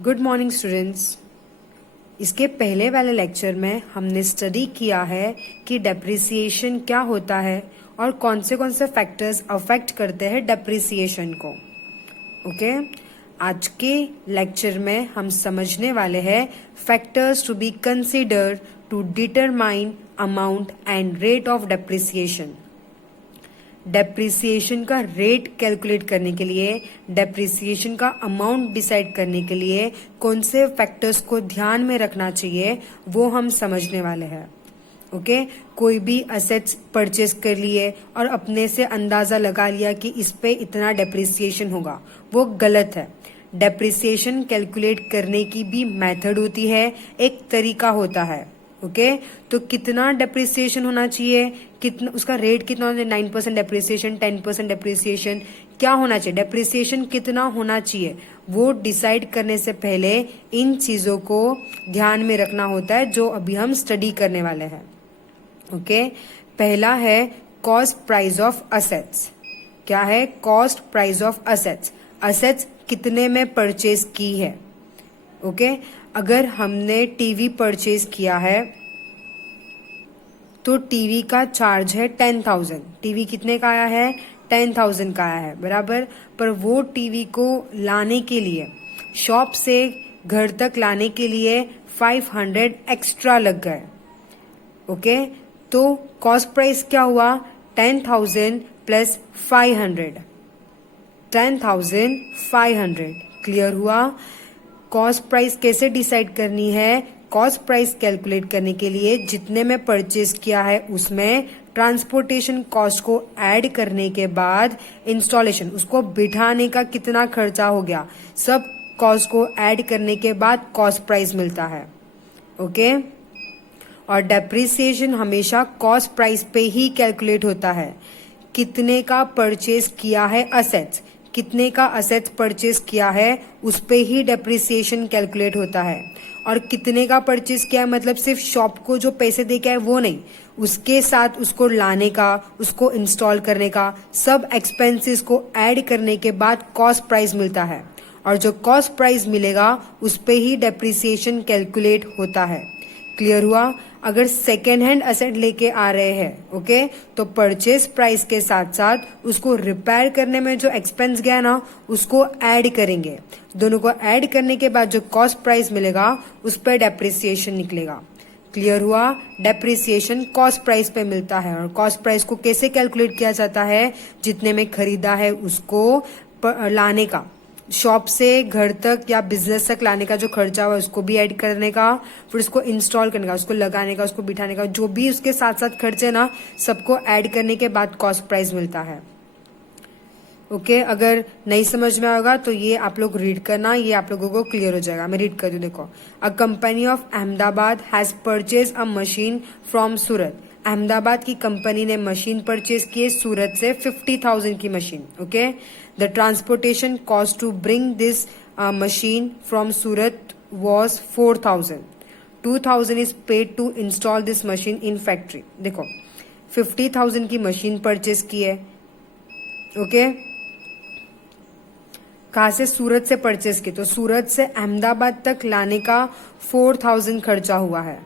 Good morning students. इसके पहले वाले लेक्चर में हमने स्टडी किया है कि डेप्रिसिएशन क्या होता है और कौन से फैक्टर्स अफेक्ट करते हैं डेप्रिसिएशन को। ओके, आज के लेक्चर में हम समझने वाले हैं factors to be considered to determine amount and rate of depreciation. Depreciation का रेट कैलकुलेट करने के लिए, डेप्रिसिएशन का अमाउंट डिसाइड करने के लिए कौन से फैक्टर्स को ध्यान में रखना चाहिए वो हम समझने वाले हैं। ओके, कोई भी असेट्स परचेस कर लिए और अपने से अंदाजा लगा लिया कि इस पे इतना डेप्रिसिएशन होगा, वो गलत है। डेप्रिसिएशन कैलकुलेट करने की भी मेथड होती है, एक तरीका होता है। ओके, तो कितना डेप्रिसिएशन होना चाहिए, कितना उसका रेट कितना होना चाहिए, 9% डेप्रिसिएशन, 10% डेप्रिसिएशन, क्या होना चाहिए, डेप्रिसिएशन कितना होना चाहिए, वो डिसाइड करने से पहले इन चीजों को ध्यान में रखना होता है जो अभी हम स्टडी करने वाले हैं। ओके, पहला है कॉस्ट प्राइस ऑफ असेट्स। क्या है cost price of assets? Assets कितने में परचेज की है। ओके, अगर हमने टीवी परचेज किया है तो टीवी का चार्ज है 10,000। टीवी कितने का आया है? 10,000 का आया है, बराबर। पर वो टीवी को लाने के लिए, शॉप से घर तक लाने के लिए 500 एक्स्ट्रा लग गए। ओके, तो कॉस्ट प्राइस क्या हुआ? 10,000 प्लस 500, 10,500। क्लियर हुआ? कॉस्ट प्राइस कैसे डिसाइड करनी है? कॉस्ट प्राइस कैलकुलेट करने के लिए जितने में परचेज किया है उसमें ट्रांसपोर्टेशन कॉस्ट को ऐड करने के बाद इंस्टॉलेशन, उसको बिठाने का कितना खर्चा हो गया, सब कॉस्ट को ऐड करने के बाद कॉस्ट प्राइस मिलता है। ओके, और डेप्रिसिएशन हमेशा कॉस्ट प्राइस पे ही कैलकुलेट होता है। कितने का परचेज किया है असेट्स, कितने का असेट्स परचेज किया है उस पे ही डेप्रिसिएशन कैलकुलेट होता है। और कितने का परचेज किया है मतलब सिर्फ शॉप को जो पैसे दे के आए वो नहीं, उसके साथ उसको लाने का, उसको इंस्टॉल करने का, सब एक्सपेंसेस को ऐड करने के बाद कॉस्ट प्राइस मिलता है। और जो कॉस्ट प्राइस मिलेगा उस पे ही डेप्रिसिएशन कैलकुलेट होता है। क्लियर हुआ? अगर सेकेंड हैंड असेट लेके आ रहे हैं, ओके, तो परचेज प्राइस के साथ साथ उसको रिपेयर करने में जो एक्सपेंस गया ना उसको ऐड करेंगे। दोनों को ऐड करने के बाद जो कॉस्ट प्राइस मिलेगा उस पर डेप्रिसिएशन निकलेगा। क्लियर हुआ? डेप्रिसिएशन कॉस्ट प्राइस पे मिलता है। और कॉस्ट प्राइस को कैसे कैलकुलेट किया जाता है? जितने में खरीदा है उसको लाने का, शॉप से घर तक या बिजनेस तक लाने का जो खर्चा हुआ उसको भी ऐड करने का, फिर उसको इंस्टॉल करने का, उसको लगाने का, उसको बिठाने का, जो भी उसके साथ साथ खर्चे ना सबको ऐड करने के बाद कॉस्ट प्राइस मिलता है। ओके, अगर नहीं समझ में आएगा तो ये आप लोग रीड करना, ये आप लोगों को क्लियर हो जाएगा। मैं रीड कर दूं, देखो। A company of Ahmedabad has purchase a machine from Surat. Ahmedabad की कंपनी ने मशीन परचेज की है सूरत से 50,000 की machine. Okay, the transportation cost to bring this machine from Surat was 4,000। 2,000 is paid to install this machine in factory. देखो, 50,000 की मशीन परचेज की है। ओके, कहा से? सूरत से परचेज की, तो सूरत से अहमदाबाद तक लाने का 4,000 खर्चा हुआ है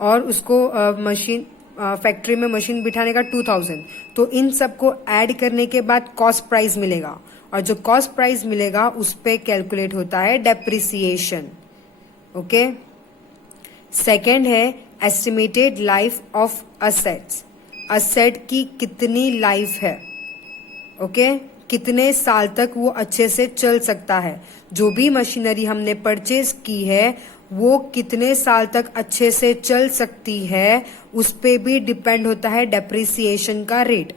और उसको मशीन फैक्ट्री में मशीन बिठाने का 2,000। तो इन सबको ऐड करने के बाद कॉस्ट प्राइस मिलेगा और जो कॉस्ट प्राइस मिलेगा उस पे कैलकुलेट होता है डेप्रिसिएशन। ओके, सेकेंड है estimated life of assets. Asset की कितनी लाइफ है? ओके, कितने साल तक वो अच्छे से चल सकता है। जो भी मशीनरी हमने परचेज की है वो कितने साल तक अच्छे से चल सकती है उस पे भी डिपेंड होता है डेप्रिसिएशन का rate.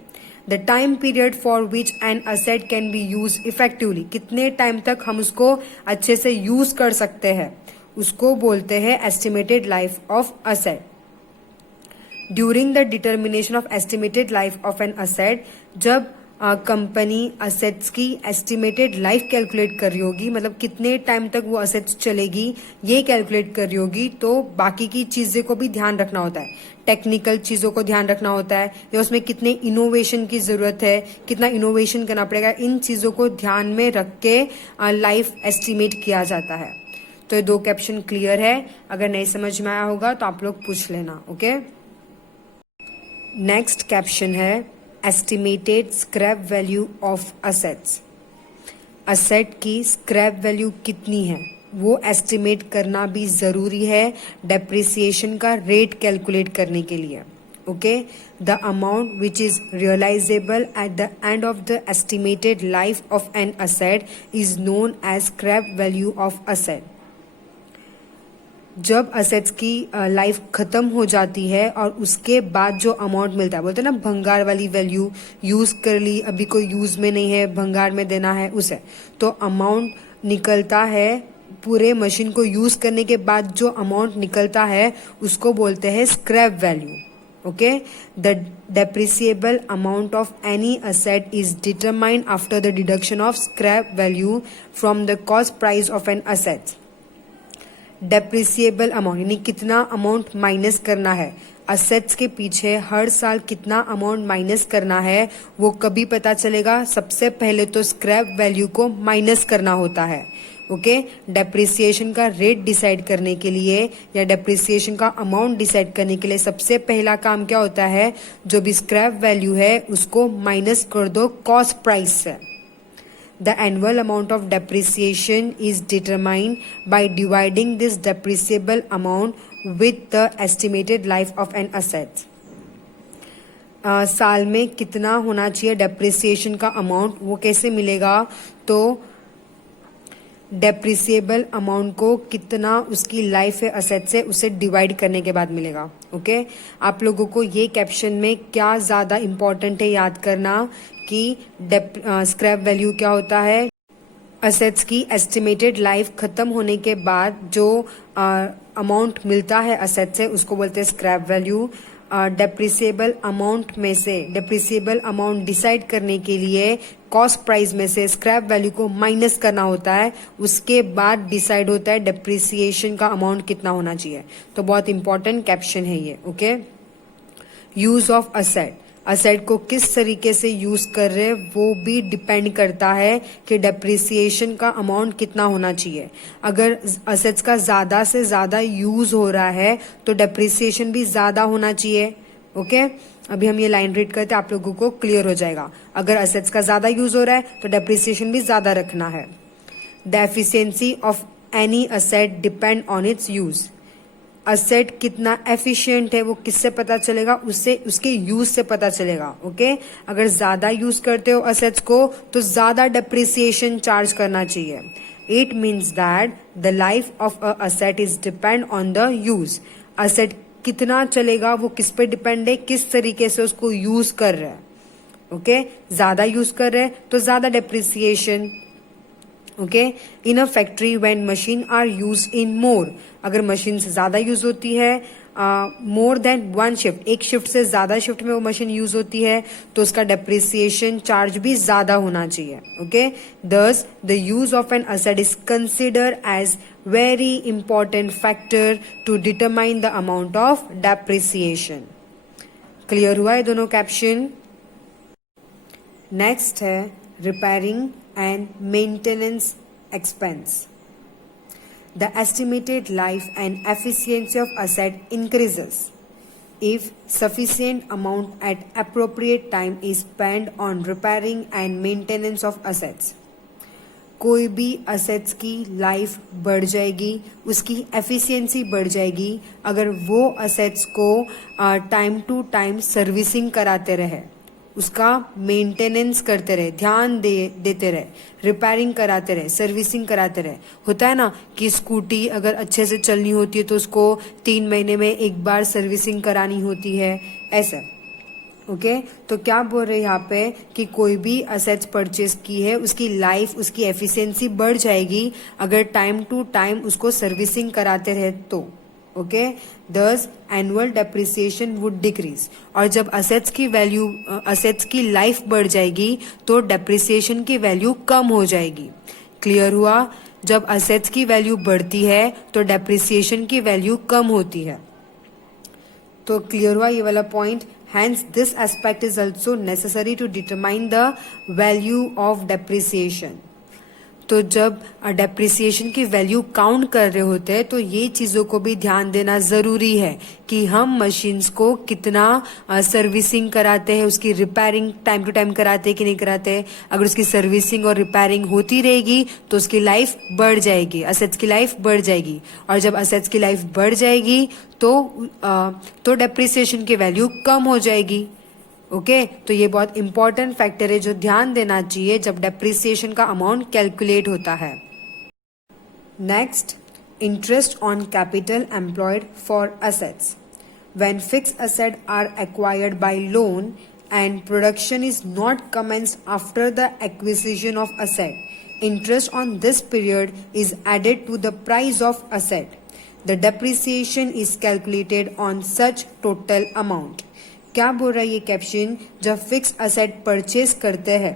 The time period for which an asset can be use effectively, कितने टाइम तक हम उसको अच्छे से यूज कर सकते हैं, उसको बोलते हैं estimated life of asset. During the determination of estimated life of an asset, जब कंपनी असेट्स की एस्टिमेटेड लाइफ कैलकुलेट कर रही होगी, मतलब कितने टाइम तक वो असेट्स चलेगी ये कैलकुलेट कर रही होगी, तो बाकी की चीजें को भी ध्यान रखना होता है, टेक्निकल चीजों को ध्यान रखना होता है, या उसमें कितने इनोवेशन की जरूरत है, कितना इनोवेशन करना पड़ेगा, इन चीजों को ध्यान में रख के लाइफ एस्टिमेट किया जाता है। तो ये 2 कैप्शन क्लियर है। अगर नहीं समझ में आया होगा तो आप लोग पूछ लेना। ओके, नेक्स्ट कैप्शन है estimated scrap value of assets. Asset की स्क्रैप वैल्यू कितनी है वो एस्टिमेट करना भी जरूरी है डेप्रिसिएशन का रेट कैलकुलेट करने के लिए। Okay, the amount which is realisable at the end of the estimated life of an asset is known as scrap value of asset. जब असेट्स की लाइफ खत्म हो जाती है और उसके बाद जो अमाउंट मिलता है, बोलते हैं ना भंगार वाली वैल्यू, यूज कर ली, अभी कोई यूज में नहीं है, भंगार में देना है उसे, तो अमाउंट निकलता है पूरे मशीन को यूज करने के बाद जो अमाउंट निकलता है उसको बोलते हैं scrap value. Okay, the depreciable amount of any asset is determined after the deduction of scrap value from the cost price of an asset। Depreciable amount यानी कितना अमाउंट माइनस करना है, असेट्स के पीछे हर साल कितना अमाउंट माइनस करना है वो कभी पता चलेगा, सबसे पहले तो स्क्रैप वैल्यू को माइनस करना होता है। ओके, डेप्रिसिएशन का रेट डिसाइड करने के लिए या डेप्रिसिएशन का अमाउंट डिसाइड करने के लिए सबसे पहला काम क्या होता है, जो भी स्क्रैप वैल्यू है उसको माइनस कर दो कॉस्ट प्राइस से। The annual amount of depreciation is determined by dividing this depreciable amount with the estimated life of an asset। साल में कितना होना चाहिए डेप्रिसिएशन का अमाउंट, वो कैसे मिलेगा, तो डेप्रिसिएबल अमाउंट को कितना उसकी लाइफ है असेट से उसे डिवाइड करने के बाद मिलेगा। ओके, आप लोगों को ये कैप्शन में क्या ज्यादा इंपॉर्टेंट है याद करना कि स्क्रैप वैल्यू क्या होता है, असेट्स की एस्टिमेटेड लाइफ खत्म होने के बाद जो अमाउंट मिलता है असेट से उसको बोलते हैं स्क्रैप वैल्यू। डेप्रिसिएबल अमाउंट में से डेप्रिसिएबल अमाउंट डिसाइड करने के लिए कॉस्ट प्राइस में से स्क्रैप वैल्यू को माइनस करना होता है, उसके बाद डिसाइड होता है डेप्रिसिएशन का अमाउंट कितना होना चाहिए। तो बहुत इंपॉर्टेंट कैप्शन है ये। Okay, use of asset, asset को किस तरीके से यूज कर रहे वो भी डिपेंड करता है कि डेप्रिसिएशन का अमाउंट कितना होना चाहिए। अगर असेट्स का ज्यादा से ज्यादा यूज हो रहा है तो डेप्रिसिएशन भी ज्यादा होना चाहिए। ओके, अभी हम ये लाइन रीड करते हैं, आप लोगों को क्लियर हो जाएगा। अगर असेट्स का ज्यादा यूज हो रहा है तो डेप्रिसिएशन भी ज्यादा रखना है। The efficiency of any asset depend on it's use. Asset कितना एफिशिएंट है वो किससे पता चलेगा, उससे उसके यूज से पता चलेगा। ओके, अगर ज्यादा यूज करते हो असेट्स को तो ज्यादा डेप्रिसिएशन चार्ज करना चाहिए। It means that the life of a asset is depend on the use. Asset कितना चलेगा वो किस पे डिपेंड है, किस तरीके से उसको यूज कर रहे हैं। ओके, ज्यादा यूज कर रहे हैं तो ज्यादा depreciation. Okay, in a factory when machine are use in more, अगर मशीन से ज्यादा यूज होती है, मोर देन वन शिफ्ट, एक शिफ्ट से ज्यादा शिफ्ट में वो मशीन यूज होती है तो उसका डेप्रिसिएशन चार्ज भी ज्यादा होना चाहिए। Okay, this the use of an asset is consider as very important factor to determine the amount of depreciation. Clear हुआ है दोनों कैप्शन। नेक्स्ट है repairing and maintenance expense. The estimated life and efficiency of asset increases if sufficient amount at appropriate time is spent on repairing and maintenance of assets. कोई भी assets की life बढ़ जाएगी, उसकी एफिशिएंसी बढ़ जाएगी अगर वो असेट्स को टाइम टू टाइम सर्विसिंग कराते रहे, उसका मेंटेनेंस करते रहे, ध्यान देते रहे, रिपेयरिंग कराते रहे, सर्विसिंग कराते रहे। होता है ना कि स्कूटी अगर अच्छे से चलनी होती है तो उसको 3 महीने में एक बार सर्विसिंग करानी होती है, ऐसा। ओके, तो क्या बोल रहे हैं यहाँ पे कि कोई भी असेट्स परचेज की है उसकी लाइफ, उसकी एफिशिएंसी बढ़ जाएगी अगर टाइम टू टाइम उसको सर्विसिंग कराते रहे तो। ओके, दस एनुअल डेप्रिसिएशन वुड डिक्रीज। और जब असेट्स की लाइफ बढ़ जाएगी तो डेप्रिसिएशन की वैल्यू कम हो जाएगी। क्लियर हुआ? जब असेट्स की वैल्यू बढ़ती है तो डेप्रिसिएशन की वैल्यू कम होती है। तो क्लियर हुआ ये वाला point. Hence, this aspect is also necessary to determine the value of depreciation. तो जब डेप्रिसिएशन की वैल्यू काउंट कर रहे होते हैं तो ये चीज़ों को भी ध्यान देना ज़रूरी है कि हम मशीन्स को कितना सर्विसिंग कराते हैं, उसकी रिपेयरिंग टाइम टू टाइम कराते हैं कि नहीं कराते हैं। अगर उसकी सर्विसिंग और रिपेयरिंग होती रहेगी तो उसकी लाइफ बढ़ जाएगी, असेट्स की लाइफ बढ़ जाएगी। और जब असेट्स की लाइफ बढ़ जाएगी तो डेप्रिसिएशन की वैल्यू कम हो जाएगी। ओके, तो ये बहुत इंपॉर्टेंट फैक्टर है जो ध्यान देना चाहिए जब डेप्रिसिएशन का अमाउंट कैलकुलेट होता है। Next, interest on capital employed for assets. When fixed asset are acquired by loan and production is not commenced after the acquisition of asset, interest on this period is added to the price of asset. The depreciation is calculated on such total amount. क्या बोल रहा है ये caption? जब fix asset purchase करते हैं,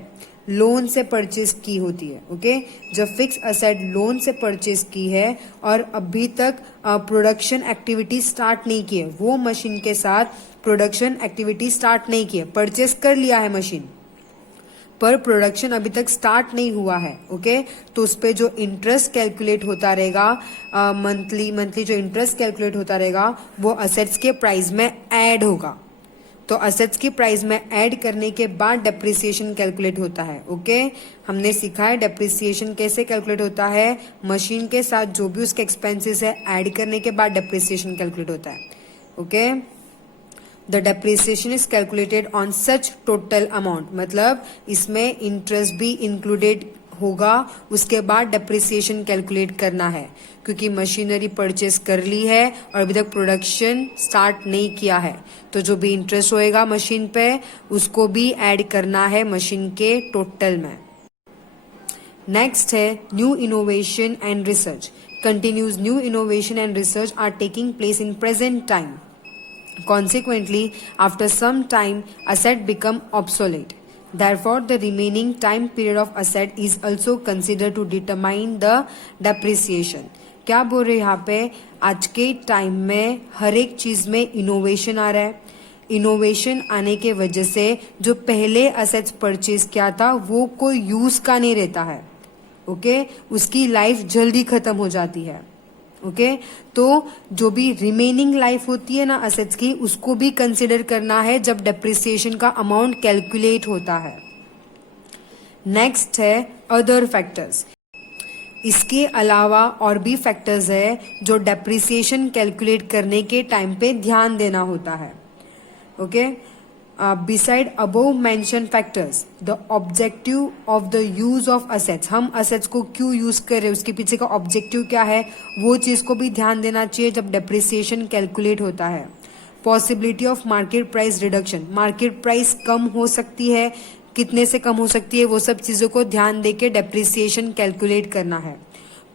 loan से purchase की होती है। ओके, जब फिक्स असेट लोन से परचेज की है और अभी तक प्रोडक्शन एक्टिविटी स्टार्ट नहीं की है, वो मशीन के साथ प्रोडक्शन एक्टिविटी स्टार्ट नहीं की है, परचेज कर लिया है मशीन पर प्रोडक्शन अभी तक स्टार्ट नहीं हुआ है। ओके, तो उस पर जो इंटरेस्ट कैलकुलेट होता रहेगा, मंथली जो इंटरेस्ट कैलकुलेट होता रहेगा वो असेट्स के प्राइस में ऐड होगा। तो असेट्स की प्राइस में ऐड करने के बाद डेप्रिसिएशन कैलकुलेट होता है। ओके, हमने सीखा है डेप्रिसिएशन कैसे कैलकुलेट होता है। मशीन के साथ जो भी उसके एक्सपेंसेस है ऐड करने के बाद डेप्रिसिएशन कैलकुलेट होता है। Okay, the depreciation is calculated on such total amount, मतलब इसमें इंटरेस्ट भी इंक्लूडेड होगा, उसके बाद डेप्रिसिएशन कैलकुलेट करना है क्योंकि मशीनरी परचेस कर ली है और अभी तक प्रोडक्शन स्टार्ट नहीं किया है। तो जो भी इंटरेस्ट होएगा मशीन पे उसको भी ऐड करना है मशीन के टोटल में। नेक्स्ट है new innovation and research. Continues new innovation and research are taking place in present time. Consequently, after some time, asset become obsolete. Therefore, the remaining time period of asset is also considered to determine the depreciation. क्या बोल रहे हैं यहाँ पे? आज के time में हर एक चीज में इनोवेशन आ रहा है। इनोवेशन आने के वजह से जो पहले असेट्स परचेज किया था वो कोई यूज का नहीं रहता है। ओके, उसकी लाइफ जल्दी खत्म हो जाती है। ओके, तो जो भी रिमेनिंग लाइफ होती है ना असेट्स की, उसको भी कंसिडर करना है जब डेप्रिसिएशन का अमाउंट कैलकुलेट होता है। नेक्स्ट है अदर फैक्टर्स। इसके अलावा और भी फैक्टर्स है जो डेप्रिसिएशन कैलकुलेट करने के टाइम पे ध्यान देना होता है। Okay, beside above mentioned factors, the objective of the use of assets, हम assets को क्यों यूज कर रहे हैं, उसके पीछे का ऑब्जेक्टिव क्या है, वो चीज को भी ध्यान देना चाहिए जब डेप्रिसिएशन कैलकुलेट होता है। Possibility of market price reduction, market price कम हो सकती है, कितने से कम हो सकती है, वो सब चीजों को ध्यान देके डेप्रिसिएशन कैलकुलेट करना है।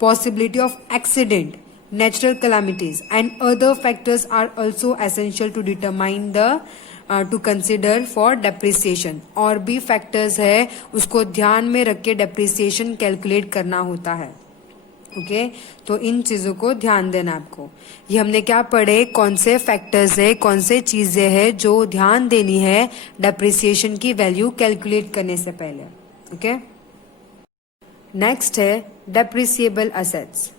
Possibility of accident, natural calamities and other factors are also essential to determine the to consider for depreciation. और भी factors है उसको ध्यान में रख के depreciation calculate करना होता है। ओके, तो इन चीजों को ध्यान देना आपको। ये हमने क्या पढ़े, कौन से फैक्टर्स है, कौन से चीजें हैं जो ध्यान देनी है डेप्रिसिएशन की वैल्यू कैलकुलेट करने से पहले। ओके, नेक्स्ट है डेप्रिसिएबल असेट्स।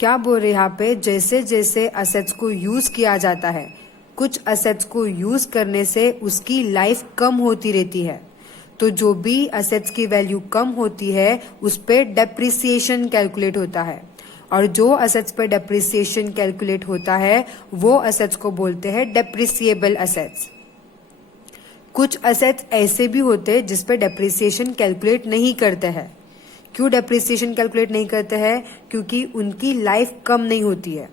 क्या बोल रहे यहाँ पे, जैसे जैसे असेट्स को यूज किया जाता है, कुछ असेट्स को यूज करने से उसकी लाइफ कम होती रहती है। तो जो भी असेट्स की वैल्यू कम होती है उस पे डेप्रिसिएशन कैलकुलेट होता है, और जो असेट्स पे डेप्रिसिएशन कैलकुलेट होता है वो असेट्स को बोलते हैं डेप्रिसिएबल असेट्स। कुछ असेट्स ऐसे भी होते हैं जिसपे डेप्रिसिएशन कैलकुलेट नहीं करते हैं। क्यों डेप्रिसिएशन कैलकुलेट नहीं करते हैं? क्योंकि उनकी लाइफ कम नहीं होती है।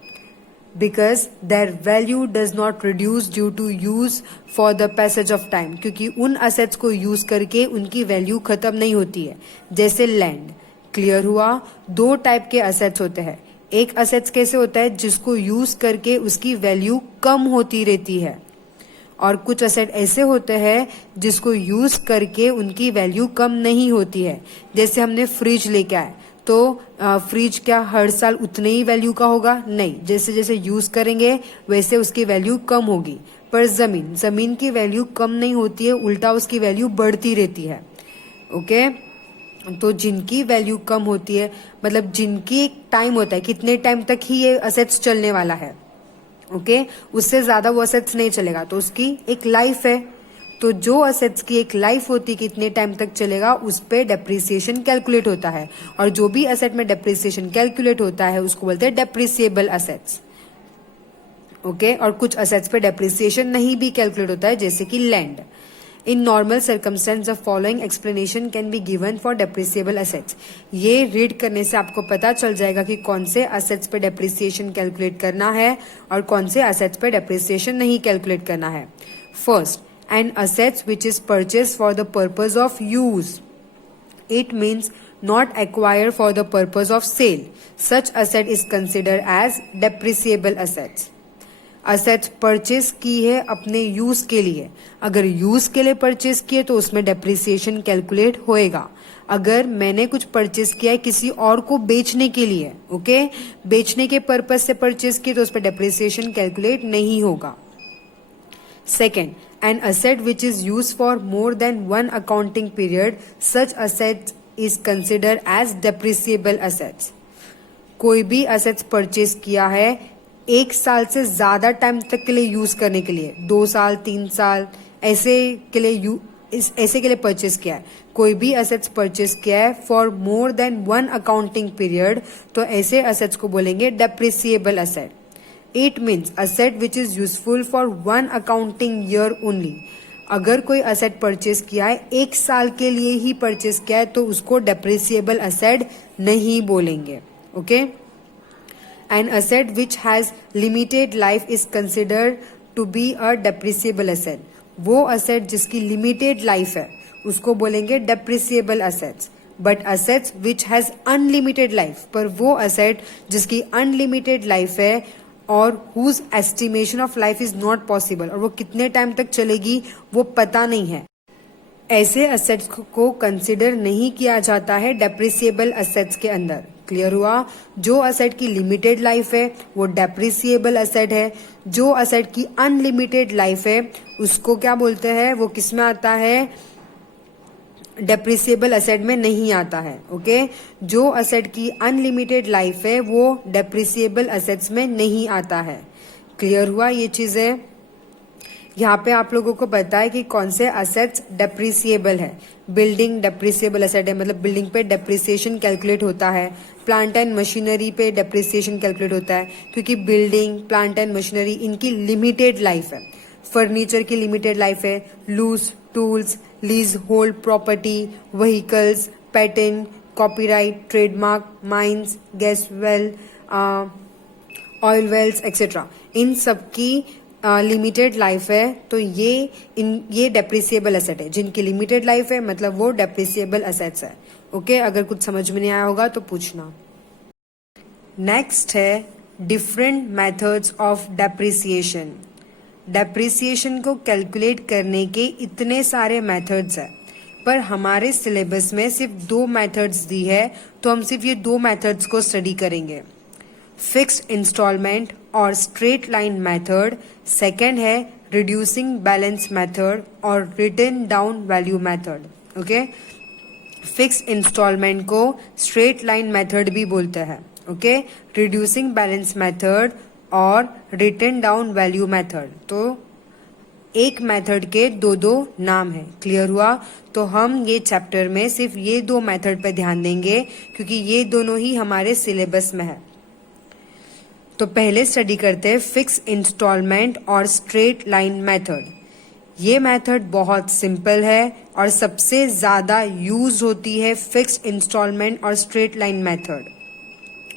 Because their value does not reduce due to use for the passage of time, क्योंकि उन असेट्स को यूज करके उनकी वैल्यू खत्म नहीं होती है। जैसे लैंड। क्लियर हुआ? दो टाइप के असेट्स होते हैं, एक असेट्स कैसे होता है, जिसको यूज करके उसकी वैल्यू कम होती रहती है, और कुछ असेट ऐसे होते हैं जिसको यूज करके उनकी वैल्यू कम नहीं होती है। जैसे हमने फ्रिज लेके आए, तो फ्रिज क्या हर साल उतने ही वैल्यू का होगा? नहीं, जैसे जैसे यूज करेंगे वैसे उसकी वैल्यू कम होगी। पर जमीन की वैल्यू कम नहीं होती है, उल्टा उसकी वैल्यू बढ़ती रहती है। ओके, तो जिनकी वैल्यू कम होती है, मतलब जिनकी एक टाइम होता है कितने टाइम तक ही ये असेट्स चलने वाला है, ओके, उससे ज्यादा वो असेट्स नहीं चलेगा, तो उसकी एक लाइफ है। तो जो असेट्स की एक लाइफ होती है कितने टाइम तक चलेगा, उस पे डेप्रिसिएशन कैलकुलेट होता है। और जो भी असेट में डेप्रिसिएशन कैलकुलेट होता है उसको बोलते हैं डेप्रिसिएबल असेट्स। ओके, और कुछ असेट्स पे डेप्रिसिएशन नहीं भी कैलकुलेट होता है, जैसे कि land. In normal circumstance the following explanation can be given for depreciable assets. ये रीड करने से आपको पता चल जाएगा कि कौन से असेट्स पे डेप्रिसिएशन कैलकुलेट करना है और कौन से असेट्स पे डेप्रिसिएशन नहीं कैलकुलेट करना है। First, an assets which is purchased for the purpose of use. It means not acquired for the purpose of sale. Such asset is considered as depreciable assets. Assets purchase की है अपने use के लिए, अगर use के लिए purchase किए तो उसमें डेप्रिसिएशन कैलकुलेट होएगा। अगर मैंने कुछ परचेज किया है किसी और को बेचने के लिए, ओके, बेचने के पर्पज से परचेज किए तो उस पर डेप्रिसिएशन कैलकुलेट नहीं होगा। Second, an asset which is used for more than one accounting period, such asset is considered as depreciable assets. कोई भी assets purchase किया है एक साल से ज्यादा टाइम तक के लिए यूज करने के लिए, 2 साल 3 साल ऐसे के लिए परचेस किया है, कोई भी असेट्स परचेस किया है for more than 1 accounting period, तो ऐसे असेट्स को बोलेंगे depreciable asset. It means asset which is useful for 1 accounting year only. अगर कोई असेट परचेस किया है एक साल के लिए ही परचेस किया है तो उसको डेप्रिसिएबल असेट नहीं बोलेंगे। Okay, an asset which has limited life is considered to be a depreciable asset. वो असेट जिसकी लिमिटेड लाइफ है उसको बोलेंगे depreciable assets. But assets which has unlimited life, पर वो असेट जिसकी अनलिमिटेड लाइफ है और whose estimation of life is not possible, और वो कितने टाइम तक चलेगी वो पता नहीं है, ऐसे असेट्स को कंसिडर नहीं किया जाता है डेप्रिसिएबल असेट्स के अंदर। क्लियर हुआ? जो असेट की लिमिटेड लाइफ है वो डेप्रिसिएबल असेट है, जो असेट की अनलिमिटेड लाइफ है उसको क्या बोलते हैं, वो किस में आता है, डेप्रिसिएबल असेट में नहीं आता है। ओके, जो असेट की अनलिमिटेड लाइफ है वो डेप्रिसिएबल असेट्स में नहीं आता है। क्लियर हुआ ये चीजें? यहाँ पे आप लोगों को पता है कि कौन से असेट्स डेप्रिसिएबल है। बिल्डिंग डेप्रिसिएबल असेट है, मतलब बिल्डिंग पे डेप्रिसिएशन कैलकुलेट होता है। प्लांट एंड मशीनरी पे डेप्रिसिएशन कैलकुलेट होता है, क्योंकि बिल्डिंग, प्लांट एंड मशीनरी इनकी लिमिटेड लाइफ है। फर्नीचर की लिमिटेड लाइफ है। Loose tools, lease hold property, vehicles, patent, copyright, trademark, mines, gas well, oil wells etcetera, इन सब की लिमिटेड लाइफ है, तो ये डेप्रिसिएबल असेट है। जिनकी लिमिटेड लाइफ है मतलब वो डेप्रिसिएबल असेट्स है। ओके, अगर कुछ समझ में नहीं आया होगा तो पूछना। नेक्स्ट है different methods of depreciation. Depreciation को कैलकुलेट करने के इतने सारे मेथड्स हैं, पर हमारे सिलेबस में सिर्फ 2 मेथड्स दी है, तो हम सिर्फ ये 2 मेथड्स को स्टडी करेंगे। फिक्स्ड इंस्टॉलमेंट और स्ट्रेट लाइन मेथड। सेकेंड है रिड्यूसिंग बैलेंस मेथड और written down value method. Okay, fixed instalment को स्ट्रेट लाइन मेथड भी बोलते हैं। ओके, रिड्यूसिंग बैलेंस मेथड और रिटन डाउन वैल्यू मेथड, तो एक मेथड के 2 नाम है। क्लियर हुआ? तो हम ये चैप्टर में सिर्फ ये 2 मेथड पे ध्यान देंगे क्योंकि ये दोनों ही हमारे सिलेबस में है। तो पहले स्टडी करते हैं फिक्स इंस्टॉलमेंट और स्ट्रेट लाइन मेथड। ये मेथड बहुत सिंपल है और सबसे ज्यादा यूज होती है फिक्स्ड इंस्टॉलमेंट और straight line method.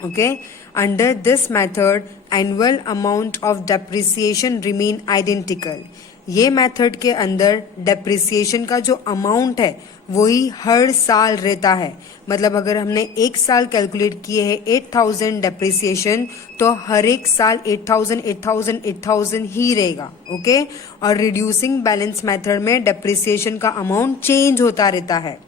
Okay, under this method annual amount of depreciation remain identical. ये मेथड के अंदर डेप्रिसिएशन का जो अमाउंट है वही हर साल रहता है। मतलब अगर हमने एक साल कैलकुलेट किए हैं 8000 डेप्रिसिएशन, तो हर एक साल 8000 8000 8000 ही रहेगा। ओके। और रिड्यूसिंग बैलेंस मेथड में डेप्रिसिएशन का अमाउंट चेंज होता रहता है।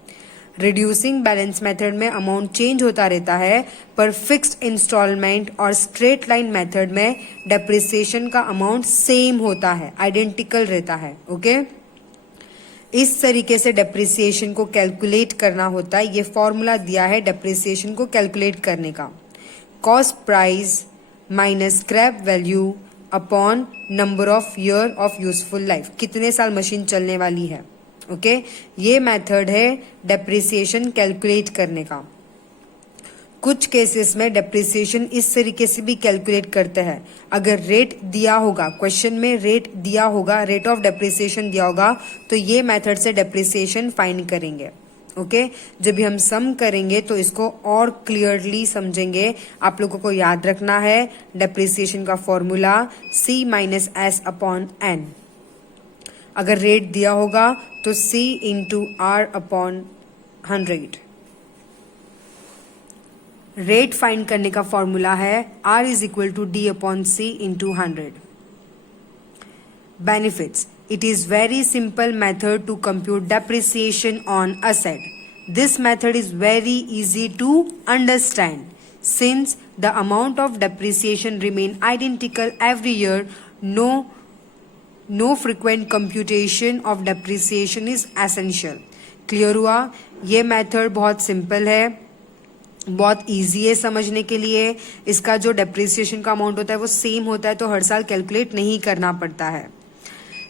रिड्यूसिंग बैलेंस मेथड में अमाउंट चेंज होता रहता है, पर फिक्स्ड इंस्टॉलमेंट और स्ट्रेट लाइन मेथड में डेप्रिसिएशन का अमाउंट सेम होता है, आइडेंटिकल रहता है। ओके। इस तरीके से डेप्रिसिएशन को कैलकुलेट करना होता है। ये फॉर्मूला दिया है डेप्रिसिएशन को कैलकुलेट करने का। Cost price minus scrap value upon number of year of useful life, कितने साल मशीन चलने वाली है। ओके। ये मेथड है डेप्रिसिएशन कैलकुलेट करने का। कुछ केसेस में डेप्रिसिएशन इस तरीके से भी कैलकुलेट करते हैं। अगर रेट दिया होगा, क्वेश्चन में रेट दिया होगा, रेट ऑफ डेप्रिसिएशन दिया होगा, तो ये मेथड से डेप्रिसिएशन फाइंड करेंगे। ओके। जब भी हम सम करेंगे तो इसको और क्लियरली समझेंगे। आप लोगों को याद रखना है डेप्रिसिएशन का formula C minus S upon N. अगर रेट दिया होगा तो C into R upon 100। Rate find करने का फॉर्मूला है R is equal to D upon C into 100। Benefits: it is very simple method to compute depreciation on asset. This method is very easy to understand. Since the amount of depreciation remain identical every year, no frequent computation of depreciation is essential. Clear हुआ? ये method बहुत simple है, बहुत easy है समझने के लिए। इसका जो डेप्रिसिएशन का अमाउंट होता है वो सेम होता है, तो हर साल कैलकुलेट नहीं करना पड़ता है।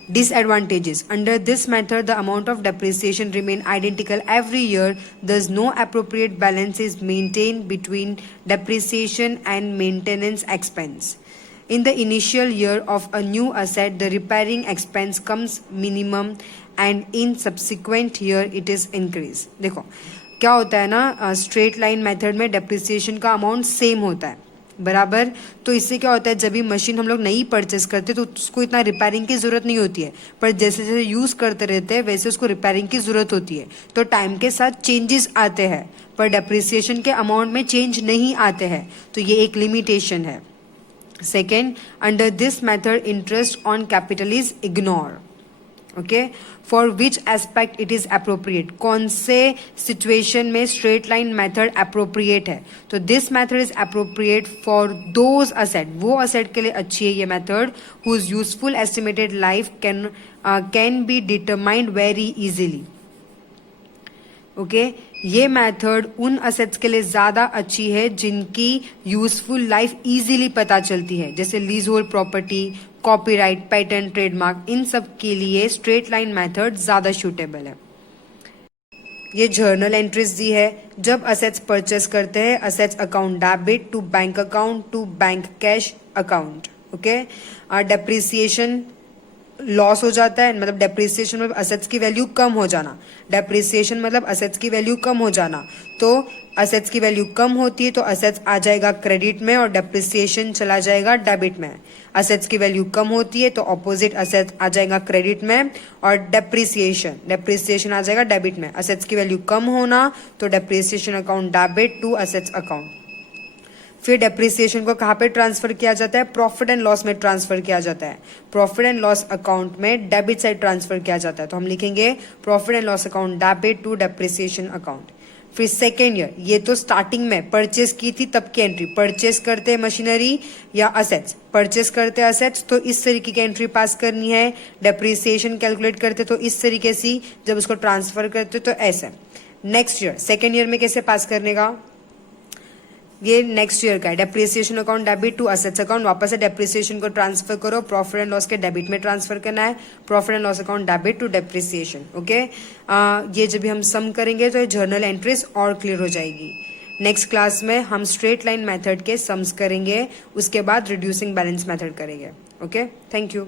Disadvantages: under this method the amount of depreciation remain identical every year, thus no appropriate balance is maintained between depreciation and maintenance expense. In the initial year of a new asset, the repairing expense comes minimum and in subsequent year it is increased. देखो क्या होता है ना, straight line method में depreciation का amount same होता है, बराबर। तो इससे क्या होता है, जब भी मशीन हम लोग नई परचेस करते तो उसको इतना रिपेयरिंग की जरूरत नहीं होती है, पर जैसे जैसे यूज करते रहते हैं वैसे उसको रिपेयरिंग की जरूरत होती है। तो टाइम के साथ चेंजेस आते हैं, पर डेप्रिसिएशन के अमाउंट में चेंज नहीं आते हैं, तो ये एक लिमिटेशन है। Second, under this method interest on capital is ignore. Okay. For which aspect it is appropriate, कौन से सिचुएशन में स्ट्रेट लाइन मेथड अप्रोप्रिएट है, तो this method is appropriate for those asset, वो असेट के लिए अच्छी है ये method whose useful estimated life can be determined very easily. Okay. ये मेथड उन असेट्स के लिए ज्यादा अच्छी है जिनकी यूजफुल लाइफ इजीली पता चलती है, जैसे lease hold property, copyright, patent, trademark, इन सब के लिए स्ट्रेट लाइन मेथड ज्यादा सूटेबल है। ये जर्नल एंट्रीज दी है। जब असेट्स परचेस करते हैं, assets account debit to bank account to bank cash account. Okay. Depreciation loss हो जाता है, मतलब डेप्रिसिएशन मतलब असेट्स की वैल्यू कम हो जाना। डेप्रिसिएशन मतलब असेट्स की वैल्यू कम हो जाना, तो असेट्स की वैल्यू कम होती है तो असेट्स आ जाएगा क्रेडिट में और डेप्रिसिएशन चला जाएगा डेबिट में। असेट्स की वैल्यू कम होती है तो ऑपोजिट असेट्स आ जाएगा क्रेडिट में और डेप्रिसिएशन आ जाएगा डेबिट में। असेट्स की वैल्यू कम होना तो depreciation account debit to assets account. फिर डेप्रिसिएशन को कहाँ पे ट्रांसफर किया जाता है, प्रॉफिट एंड लॉस में ट्रांसफर किया जाता है। प्रॉफिट एंड लॉस अकाउंट में डेबिट साइड ट्रांसफर किया जाता है, तो हम लिखेंगे profit and loss account debit to depreciation account. फिर सेकेंड ईयर, ये तो स्टार्टिंग में परचेस की थी तब की एंट्री। परचेस करते हैं मशीनरी या असेट्स, परचेस करते हैं असेट्स तो इस तरीके की एंट्री पास करनी है। डेप्रिसिएशन कैलकुलेट करते तो इस तरीके से, जब उसको ट्रांसफर करते तो ऐसे। नेक्स्ट ईयर, सेकेंड ईयर में कैसे पास करने का, ये नेक्स्ट ईयर का है। Depreciation account debit to assets account, वापस से डेप्रिसिएशन को ट्रांसफर करो, प्रॉफिट एंड लॉस के डेबिट में ट्रांसफर करना है। Profit and loss account debit to depreciation. Okay. ये जब भी हम सम करेंगे तो ये जर्नल एंट्रीज और क्लियर हो जाएगी। नेक्स्ट क्लास में हम स्ट्रेट लाइन मेथड के सम्स करेंगे, उसके बाद रिड्यूसिंग बैलेंस मेथड करेंगे। Okay, thank you.